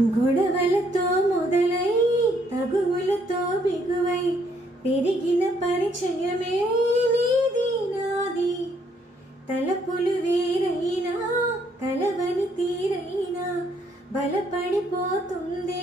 గొడవలతో మొదలై తగువులతో బిగువై పెరిగిన పరిచయమే నీది నాది. తలపులు వేరైనా కలవని తీరైనా బలపడిపోతుందే